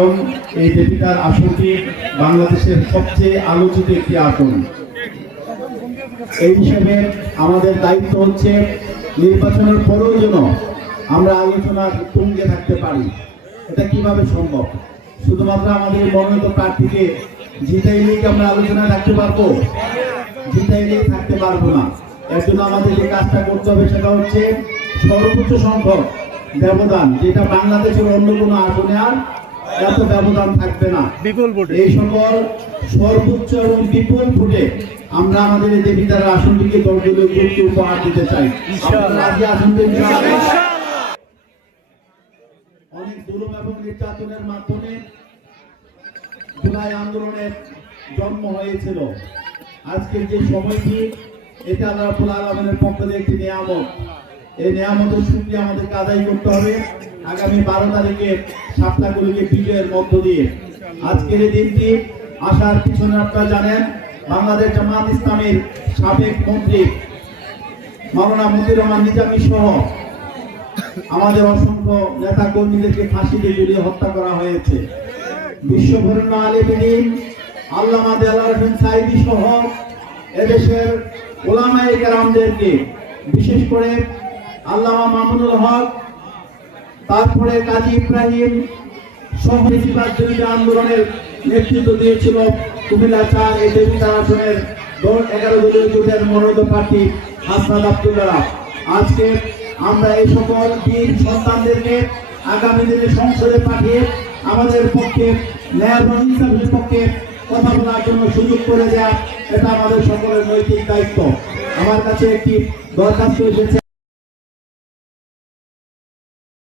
কারণ এই দেবিদার আসনটি বাংলাদেশের সবচেয়ে আলোচিত একটি আসন। এই হিসেবে আমাদের দায়িত্ব হচ্ছে নির্বাচনের পরেও যেন আমরা আলোচনার তুঙ্গে থাকতে পারি। এটা কিভাবে সম্ভব? শুধুমাত্র আমাদের মনোনীত প্রার্থীকে জিতাইলেই কি আমরা আলোচনায় থাকতে পারবো? জিতাইলেই থাকতে পারবো না। এর জন্য আমাদের যে কাজটা করতে হবে সেটা হচ্ছে সর্বোচ্চ সংখ্যক ব্যবধান, যেটা বাংলাদেশের অন্য কোনো আসনে আর এত ব্যবধান থাকবে না। এই সকল সর্বোচ্চ এবং বিপুল ভোটে আমরা আমাদের এই দেবিদার আসনটিকে দলদলীয় গুরুত্ব উপহার দিতে চাই। অনেক জুলুম এবং নির্যাতনের মাধ্যমে জুলাই আন্দোলনের জন্ম হয়েছিল। আজকের যে সময়টি, এটা আল্লাহ রাব্বুল আলামিনের পক্ষ থেকে একটি নিয়ামত। এই নিয়ামতের শুকরিয়া আমাদেরকে আদায় করতে হবে আগামী 12 তারিখে সাতটাগুলিকে বিজয়ের মধ্য দিয়ে। আজকের এই দিনটি আসার পিছনে আপনারা জানেন, বাংলাদেশ জামাত ইসলামের সাবেক মন্ত্রী মাওলানা মতিউর রহমান নিজামী সহ আমাদের অসংখ্য নেতা কর্মীদেরকে ফাঁসিতে ঝুলিয়ে হত্যা করা হয়েছে। বিশ্ববরেণ্য আলেম আল্লামা দেলাওয়ার হোসেন সাঈদী সহ এদেশের উলামায়ে কেরামদেরকে, বিশেষ করে আল্লামা মামুনুল হক, তারপরে কাজী ইব্রাহিম সহ ফ্যাসিবাদ বিরোধী আন্দোলনের নেতৃত্ব দিয়েছিল কুমিল্লা 4 এই দেবিদার আসনের 11 দলীয় জোটের মনোনীত প্রার্থী হাসনাত আব্দুল্লাহ। আজকে আমরা এই সকল বীর সন্তানদেরকে আগামী দিনে সংসদে পাঠিয়ে আমাদের পক্ষে ন্যায় এবং ইনসাফের পক্ষে কথা বলার জন্য সুযোগ করে দেওয়া, এটা আমাদের সকলের নৈতিক দায়িত্ব। আমার কাছে একটি দরখাস্ত এসেছে।